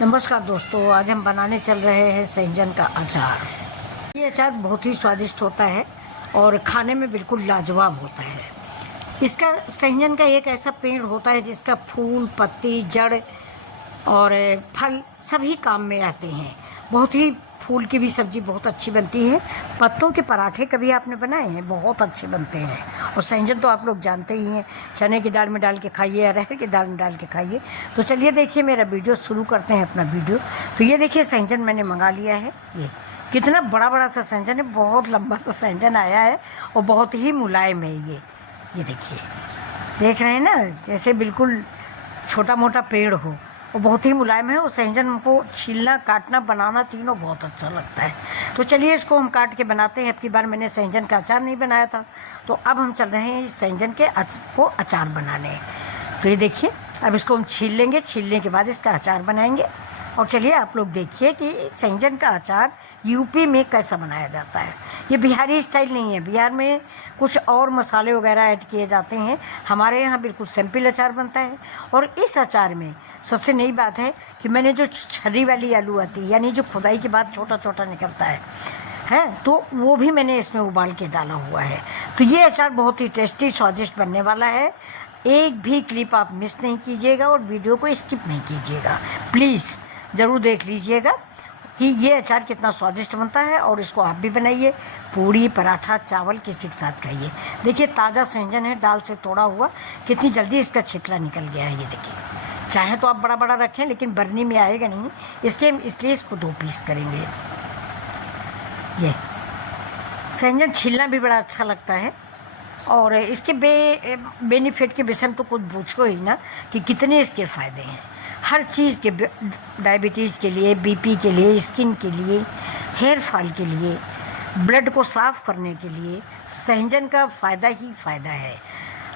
नमस्कार दोस्तों, आज हम बनाने चल रहे हैं सहजन का अचार। ये अचार बहुत ही स्वादिष्ट होता है और खाने में बिल्कुल लाजवाब होता है। इसका सहजन का एक ऐसा पेड़ होता है जिसका फूल, पत्ती, जड़ और फल सभी काम में आते हैं। बहुत ही फूल की भी सब्ज़ी बहुत अच्छी बनती है। पत्तों के पराठे कभी आपने बनाए हैं? बहुत अच्छे बनते हैं। और सहजन तो आप लोग जानते ही हैं, चने की दाल में डाल के खाइए, अरहर की दाल में डाल के खाइए। तो चलिए देखिए, मेरा वीडियो शुरू करते हैं अपना वीडियो। तो ये देखिए, सहजन मैंने मंगा लिया है। ये कितना बड़ा बड़ा सा सहजन है, बहुत लंबा सा सहजन आया है और बहुत ही मुलायम है ये देखिए, देख रहे हैं ना, जैसे बिल्कुल छोटा मोटा पेड़ हो। वो बहुत ही मुलायम है। और सहजन को छीलना, काटना, बनाना तीनों बहुत अच्छा लगता है। तो चलिए इसको हम काट के बनाते हैं। अब की बार मैंने सहजन का अचार नहीं बनाया था, तो अब हम चल रहे हैं इस सहजन के अचार बनाने। तो ये देखिए, अब इसको हम छील लेंगे। छीलने के बाद इसका अचार बनाएंगे। और चलिए आप लोग देखिए कि सहजन का अचार यूपी में कैसा बनाया जाता है। ये बिहारी स्टाइल नहीं है, बिहार में कुछ और मसाले वगैरह ऐड किए जाते हैं। हमारे यहाँ बिल्कुल सिंपल अचार बनता है। और इस अचार में सबसे नई बात है कि मैंने जो छर्री वाली आलू आती है, यानी जो खुदाई के बाद छोटा छोटा निकलता है, तो वो भी मैंने इसमें उबाल के डाला हुआ है। तो ये अचार बहुत ही टेस्टी, स्वादिष्ट बनने वाला है। एक भी क्लिप आप मिस नहीं कीजिएगा और वीडियो को स्किप नहीं कीजिएगा। प्लीज़ ज़रूर देख लीजिएगा कि ये अचार कितना स्वादिष्ट बनता है। और इसको आप भी बनाइए, पूड़ी, पराठा, चावल किसी के साथ खाइए। देखिए, ताज़ा सहजन है, डाल से तोड़ा हुआ, कितनी जल्दी इसका छिकला निकल गया है। ये देखिए, चाहे तो आप बड़ा बड़ा रखें, लेकिन बरनी में आएगा नहीं, इसलिए इसको 2 पीस करेंगे। ये सहजन छीलना भी बड़ा अच्छा लगता है। और इसके बेनिफिट के विषय में तो कुछ पूछो ही ना कि कितने इसके फ़ायदे हैं। हर चीज़ के, डायबिटीज़ के लिए, बीपी के लिए, स्किन के लिए, हेयर फॉल के लिए, ब्लड को साफ़ करने के लिए सहजन का फ़ायदा ही फ़ायदा है।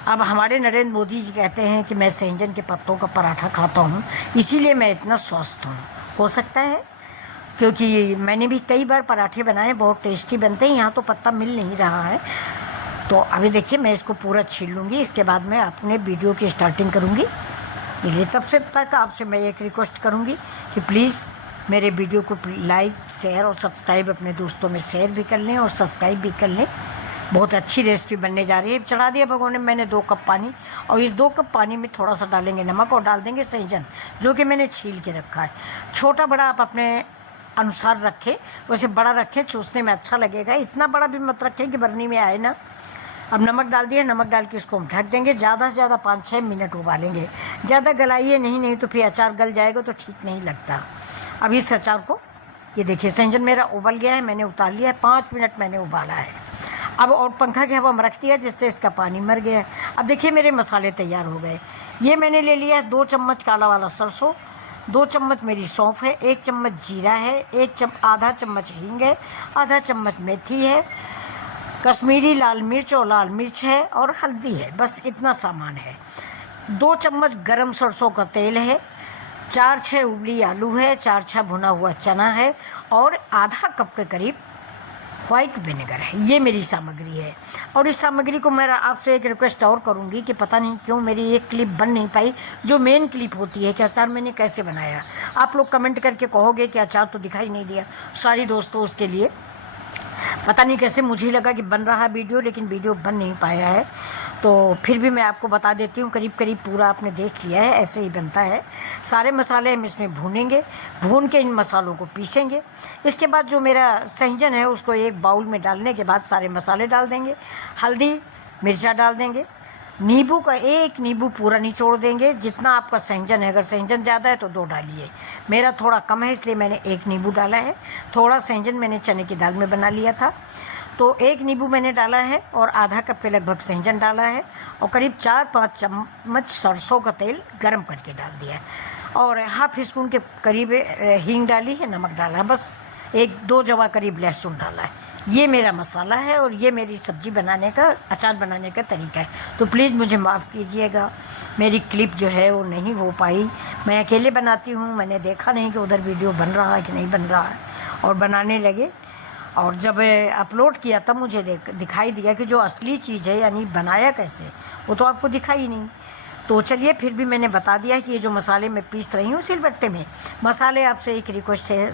अब हमारे नरेंद्र मोदी जी कहते हैं कि मैं सहजन के पत्तों का पराठा खाता हूँ, इसीलिए मैं इतना स्वस्थ हूँ। हो सकता है, क्योंकि मैंने भी कई बार पराठे बनाए, बहुत टेस्टी बनते हैं। यहाँ तो पत्ता मिल नहीं रहा है। तो अभी देखिए, मैं इसको पूरा छील लूँगी, इसके बाद मैं अपने वीडियो की स्टार्टिंग करूँगी। इसलिए तब से तक आपसे मैं एक रिक्वेस्ट करूँगी कि प्लीज़ मेरे वीडियो को लाइक, शेयर और सब्सक्राइब अपने दोस्तों में शेयर भी कर लें और सब्सक्राइब भी कर लें। बहुत अच्छी रेसिपी बनने जा रही है। चढ़ा दिया भगोने में मैंने 2 कप पानी, और इस 2 कप पानी में थोड़ा सा डालेंगे नमक और डाल देंगे सहजन, जो कि मैंने छील के रखा है। छोटा बड़ा आप अपने अनुसार रखें, वैसे बड़ा रखें, चूसने में अच्छा लगेगा। इतना बड़ा भी मत रखें कि बरनी में आए ना। अब नमक डाल दिया, नमक डाल के इसको हम ढक देंगे। ज़्यादा से ज़्यादा 5-6 मिनट उबालेंगे। ज़्यादा गलाइए नहीं तो फिर अचार गल जाएगा तो ठीक नहीं लगता। अब इस अचार को, ये देखिए, सहजन मेरा उबल गया है, मैंने उतार लिया है। 5 मिनट मैंने उबाला है। अब और पंखा के हवा में रख दिया, जिससे इसका पानी मर गया है। अब देखिए, मेरे मसाले तैयार हो गए। ये मैंने ले लिया है 2 चम्मच काला वाला सरसों, 2 चम्मच मेरी सौंफ है, 1 चम्मच जीरा है, आधा चम्मच हींग है, आधा चम्मच मेथी है, कश्मीरी लाल मिर्च और लाल मिर्च है, और हल्दी है। बस इतना सामान है। 2 चम्मच गरम सरसों का तेल है, 4-6 उबली आलू है, 4-6 भुना हुआ चना है, और आधा कप के करीब वाइट विनेगर है। ये मेरी सामग्री है। और इस सामग्री को मैं आपसे एक रिक्वेस्ट और करूँगी कि पता नहीं क्यों मेरी एक क्लिप बन नहीं पाई, जो मेन क्लिप होती है कि अचार मैंने कैसे बनाया। आप लोग कमेंट करके कहोगे कि अचार तो दिखाई नहीं दिया। सॉरी दोस्तों, उसके लिए पता नहीं कैसे मुझे लगा कि बन रहा वीडियो, लेकिन वीडियो बन नहीं पाया है। तो फिर भी मैं आपको बता देती हूँ, करीब करीब पूरा आपने देख लिया है, ऐसे ही बनता है। सारे मसाले हम इसमें भूनेंगे, भून के इन मसालों को पीसेंगे। इसके बाद जो मेरा सहजन है उसको एक बाउल में डालने के बाद सारे मसाले डाल देंगे, हल्दी, मिर्चा डाल देंगे, नींबू का 1 नींबू पूरा निचोड़ देंगे। जितना आपका सहजन है, अगर सहजन ज़्यादा है तो 2 डालिए। मेरा थोड़ा कम है, इसलिए मैंने 1 नींबू डाला है। थोड़ा सहजन मैंने चने की दाल में बना लिया था, तो 1 नींबू मैंने डाला है, और आधा कप के लगभग सहजन डाला है, और करीब 4-5 चम्मच सरसों का तेल गरम करके डाल दिया है, और हाफ स्पून के करीब हींग डाली है, नमक डाला है, बस 1-2 जवा करीब लहसुन डाला है। ये मेरा मसाला है और ये मेरी सब्ज़ी बनाने का, अचार बनाने का तरीका है। तो प्लीज़ मुझे माफ़ कीजिएगा, मेरी क्लिप जो है वो नहीं हो पाई। मैं अकेले बनाती हूँ, मैंने देखा नहीं कि उधर वीडियो बन रहा है कि नहीं बन रहा है, और बनाने लगे। और जब अपलोड किया तब मुझे दिखाई दिया कि जो असली चीज़ है, यानी बनाया कैसे, वो तो आपको दिखा ही नहीं। तो चलिए, फिर भी मैंने बता दिया है कि ये जो मसाले मैं पीस रही हूँ सिलबट्टे में, मसाले आपसे एक रिक्वेस्ट है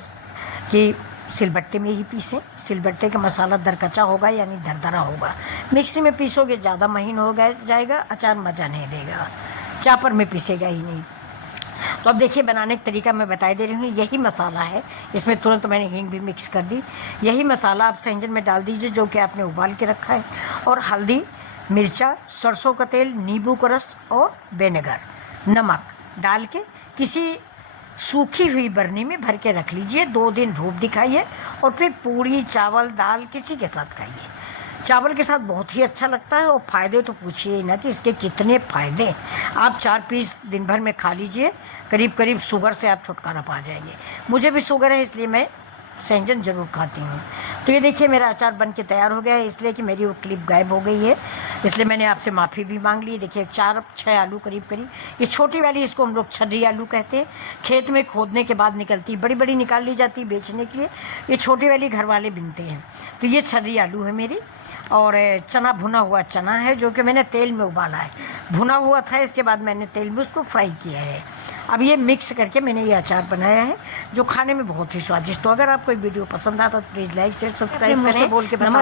कि सिलबट्टे में ही पीसें। सिलबट्टे का मसाला दरकचा होगा, यानी दरदरा होगा। मिक्सी में पीसोगे ज़्यादा महीन हो जाएगा, अचार मज़ा नहीं देगा, चापर में पीसेगा ही नहीं। तो अब देखिए, बनाने का तरीका मैं बता दे रही हूँ। यही मसाला है, इसमें तुरंत मैंने हींग भी मिक्स कर दी। यही मसाला आप सेंजन में डाल दीजिए जो कि आपने उबाल के रखा है, और हल्दी, मिर्चा, सरसों का तेल, नींबू का रस और विनेगर, नमक डाल के किसी सूखी हुई बरनी में भर के रख लीजिए। 2 दिन धूप दिखाइए और फिर पूड़ी, चावल, दाल किसी के साथ खाइए। चावल के साथ बहुत ही अच्छा लगता है, और फ़ायदे तो पूछिए ही ना कि इसके कितने फ़ायदे। आप 4 पीस दिन भर में खा लीजिए, करीब करीब शुगर से आप छुटकारा पा जाएंगे। मुझे भी शुगर है, इसलिए मैं सेंजन ज़रूर खाती हूँ। तो ये देखिए, मेरा अचार बन के तैयार हो गया है। इसलिए कि मेरी वो क्लिप गायब हो गई है, इसलिए मैंने आपसे माफ़ी भी मांग ली। देखिए, 4-6 आलू करीब करीब, ये छोटी वाली, इसको हम लोग छर्री आलू कहते हैं। खेत में खोदने के बाद निकलती, बड़ी बड़ी निकाल ली जाती बेचने के लिए। ये छोटी वाली घर वाले बिनते हैं। तो ये छर्री आलू है मेरी, और चना, भुना हुआ चना है जो कि मैंने तेल में उबाला है। भुना हुआ था, इसके बाद मैंने तेल में उसको फ्राई किया है। अब ये मिक्स करके मैंने ये अचार बनाया है, जो खाने में बहुत ही स्वादिष्ट। तो अगर आपको वीडियो पसंद आता तो प्लीज़ लाइक शेयर सब्सक्राइब करें। बोल के बता